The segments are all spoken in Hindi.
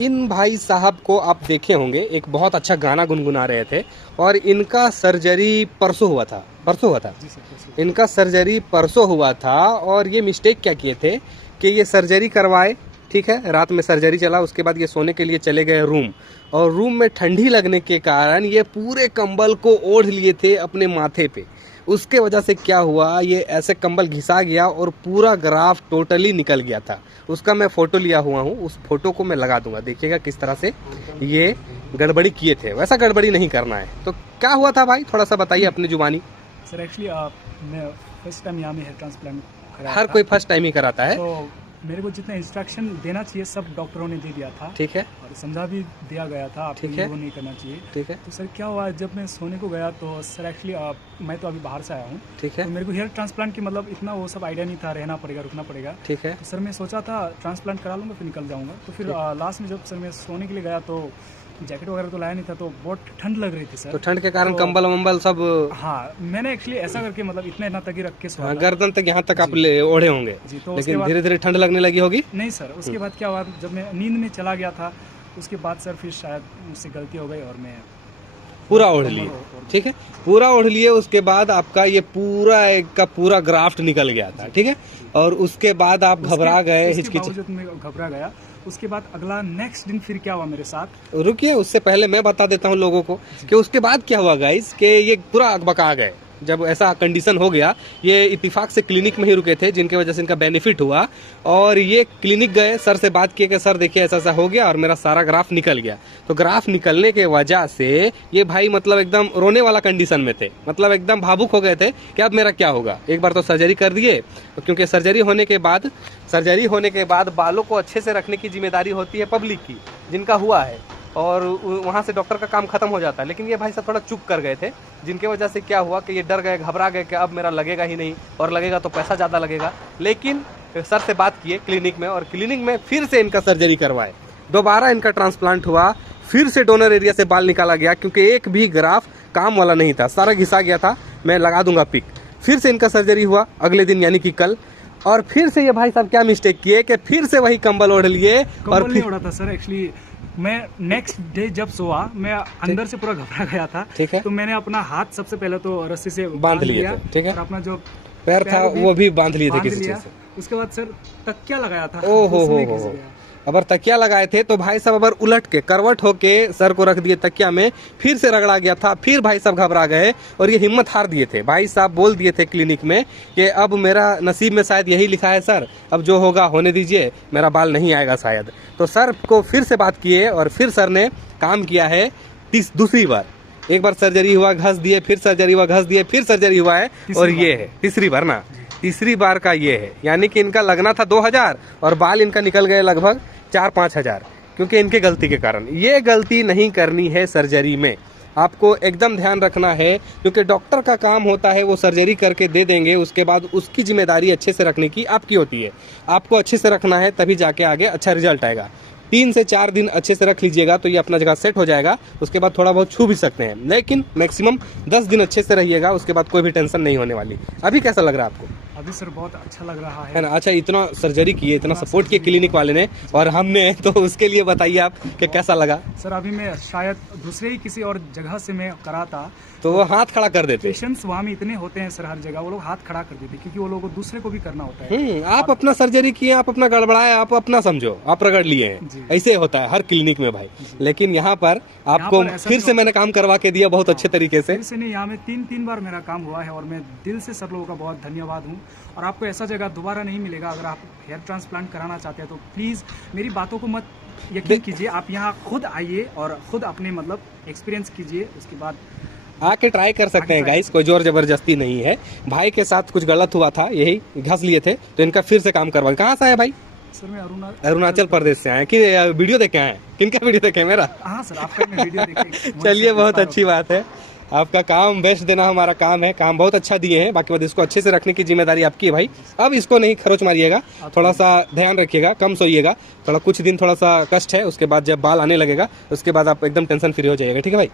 इन भाई साहब को आप देखे होंगे, एक बहुत अच्छा गाना गुनगुना रहे थे और इनका सर्जरी परसों हुआ था। जी सर, इनका सर्जरी परसों हुआ था और ये मिस्टेक क्या किए थे कि ये सर्जरी करवाए, ठीक है, रात में सर्जरी चला, उसके बाद ये सोने के लिए चले गए रूम, और रूम में ठंडी लगने के कारण ये पूरे कंबल को ओढ़ लिए थे अपने माथे पे। उसके वजह से क्या हुआ, ये ऐसे कंबल घिसा गया और पूरा ग्राफ टोटली निकल गया था। उसका मैं फ़ोटो लिया हुआ हूँ, उस फोटो को मैं लगा दूंगा, देखिएगा किस तरह से ये गड़बड़ी किए थे। वैसा गड़बड़ी नहीं करना है। तो क्या हुआ था भाई, थोड़ा सा बताइए अपनी जुबानी। सर एक्चुअली मैं फर्स्ट टाइम यहाँ में हेयर ट्रांसप्लांट कराया हर था। कोई फर्स्ट टाइम ही कराता है। तो मेरे को जितना इंस्ट्रक्शन देना चाहिए सब डॉक्टरों ने दे दिया था, ठीक है, और समझा भी दिया गया था आपको ठीक है, वो नहीं करना चाहिए। ठीक है, तो सर क्या हुआ, जब मैं सोने को गया तो सर एक्चुअली मैं तो अभी बाहर से आया हूँ, ठीक है, तो मेरे को हेयर ट्रांसप्लांट की मतलब इतना वो सब आइडिया नहीं था, रहना पड़ेगा, रुकना पड़ेगा। ठीक है, तो सर मैं सोचा था ट्रांसप्लांट करा लूँगा फिर निकल जाऊँगा। तो फिर लास्ट में जब सर मैं सोने के लिए गया तो जैकेट वगैरह तो लाया नहीं था, तो बहुत ठंड लग रही थी सर। तो ठंड के कारण तो कंबल वंबल सब, हाँ, मैंने एक्चुअली ऐसा करके मतलब इतना तक ही रख के सोया था। गर्दन तक यहाँ तक आप ओढ़े होंगे, जी, तो लेकिन धीरे धीरे ठंड लगने लगी होगी। नहीं सर, उसके बाद क्या हुआ, जब मैं नींद में चला गया था उसके बाद सर फिर शायद मुझसे गलती हो गई और मैं पूरा ओढ़ लिए, ठीक है, पूरा ओढ़ लिए। उसके बाद आपका ये पूरा एक का पूरा ग्राफ्ट निकल गया था, ठीक है, और उसके बाद आप घबरा गए, हिचकिच। मैं घबरा गया। उसके बाद अगला नेक्स्ट दिन फिर क्या हुआ मेरे साथ। रुकिए, उससे पहले मैं बता देता हूँ लोगों को कि उसके बाद क्या हुआ गाइस, कि ये पूरा अकबका गए। जब ऐसा कंडीशन हो गया, ये इत्तेफाक से क्लिनिक में ही रुके थे, जिनके वजह से इनका बेनिफिट हुआ, और ये क्लिनिक गए, सर से बात किए कि सर देखिए ऐसा ऐसा हो गया और मेरा सारा ग्राफ निकल गया। तो ग्राफ निकलने के वजह से ये भाई मतलब एकदम रोने वाला कंडीशन में थे, मतलब एकदम भावुक हो गए थे कि अब मेरा क्या होगा। एक बार तो सर्जरी कर दिए, क्योंकि सर्जरी होने के बाद बालों को अच्छे से रखने की जिम्मेदारी होती है पब्लिक की, जिनका हुआ है, और वहाँ से डॉक्टर का काम खत्म हो जाता है। लेकिन ये भाई साहब थोड़ा चुप कर गए थे, जिनके वजह से क्या हुआ कि ये डर गए, घबरा गए कि अब मेरा लगेगा ही नहीं, और लगेगा तो पैसा ज़्यादा लगेगा। लेकिन सर से बात किए क्लिनिक में, और क्लिनिक में फिर से इनका सर्जरी करवाए, दोबारा इनका ट्रांसप्लांट हुआ, फिर से डोनर एरिया से बाल निकाला गया, क्योंकि एक भी ग्राफ काम वाला नहीं था, सारा घिसा गया था। मैं लगा दूंगा पिक। फिर से इनका सर्जरी हुआ अगले दिन, यानी कि कल, और फिर से ये भाई साहब क्या मिस्टेक किए कि फिर से वही कंबल ओढ़ लिए। और नहीं उड़ा था सर, एक्चुअली मैं नेक्स्ट डे जब सोआ मैं अंदर से पूरा घबरा गया था, ठीक है, तो मैंने अपना हाथ सबसे पहले तो रस्सी से बांध लिया, ठीक है, और अपना जो पैर था वो भी बांध लिए थे किसी चीज से। उसके बाद सर तकिया लगाया था, हो। अगर तकिया लगाए थे तो भाई साहब अगर उलट के करवट होके सर को रख दिए तकिया में, फिर से रगड़ा गया था, फिर भाई साहब घबरा गए और ये हिम्मत हार दिए थे। भाई साहब बोल दिए थे क्लिनिक में कि अब मेरा नसीब में शायद यही लिखा है सर, अब जो होगा होने दीजिए, मेरा बाल नहीं आएगा शायद। तो सर को फिर से बात किए और फिर सर ने काम किया है दूसरी बार। एक बार सर्जरी हुआ, घस दिए, फिर सर्जरी हुआ, घस दिए, फिर सर्जरी हुआ है, और ये है तीसरी बार ना, तीसरी बार का ये है। यानी कि इनका लगना था 2000 और बाल इनका निकल गए लगभग 4-5 हजार, क्योंकि इनके गलती के कारण। ये गलती नहीं करनी है सर्जरी में, आपको एकदम ध्यान रखना है, क्योंकि डॉक्टर का काम होता है वो सर्जरी करके दे देंगे, उसके बाद उसकी जिम्मेदारी अच्छे से रखने की आपकी होती है। आपको अच्छे से रखना है, तभी जाके आगे अच्छा रिजल्ट आएगा। 3 से 4 दिन अच्छे से रख लीजिएगा तो ये अपना जगह सेट हो जाएगा। उसके बाद थोड़ा बहुत छू भी सकते हैं, लेकिन मैक्सिमम 10 दिन अच्छे से रहिएगा, उसके बाद कोई भी टेंशन नहीं होने वाली। अभी कैसा लग रहा है आपको? अभी सर बहुत अच्छा लग रहा है ना। अच्छा, इतना सर्जरी किए, इतना सपोर्ट किए क्लिनिक वाले ने और हमने, तो उसके लिए बताइए आप कि कैसा लगा? सर अभी मैं शायद दूसरे ही किसी और जगह से मैं करा था तो वो हाथ खड़ा कर देते। पेशेंट्स वहाँ में इतने होते हैं सर, हर जगह वो लोग हाथ खड़ा कर देते, क्योंकि वो लोगों को दूसरे को भी करना होता है। आप अपना सर्जरी किए, आप अपना गड़बड़ाए, आप अपना समझो, आप रगड़ लिए हैं, ऐसे होता है हर क्लिनिक में भाई। लेकिन यहाँ पर आपको फिर से मैंने काम करवा के दिया बहुत अच्छे तरीके से। फिर से नहीं, यहाँ में 3 बार मेरा काम हुआ है और मैं दिल से सब लोगों का बहुत धन्यवाद हूँ। और आपको ऐसा जगह दोबारा नहीं मिलेगा। अगर आप हेयर ट्रांसप्लांट कराना चाहते हैं तो प्लीज़ मेरी बातों को मत यकीन कीजिए, आप यहाँ खुद आइए और खुद अपने मतलब एक्सपीरियंस कीजिए, उसके बाद आके ट्राई कर सकते हैं गाइस, कोई जोर जबरदस्ती नहीं है। भाई के साथ कुछ गलत हुआ था, यही घस लिए थे, तो इनका फिर से काम करवा। कहाँ से आए भाई? सर मैं अरुणाचल प्रदेश से आए। कि वीडियो देखे आए? किनका वीडियो देखे? मेरा। हाँ सर, आपका मैं वीडियो देखे। चलिए, बहुत अच्छी बात है। आपका काम बेस्ट देना हमारा काम है, काम बहुत अच्छा दिए हैं। बाकी बात इसको अच्छे से रखने की जिम्मेदारी आपकी है भाई। अब इसको नहीं खरोच मारिएगा, थोड़ा सा ध्यान रखिएगा, कम सोइएगा, थोड़ा कुछ दिन थोड़ा सा कष्ट है, उसके बाद जब बाल आने लगेगा उसके बाद आप एकदम टेंशन फ्री हो जाइएगा, ठीक है भाई?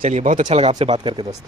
चलिए, बहुत अच्छा लगा आपसे बात करके दोस्त।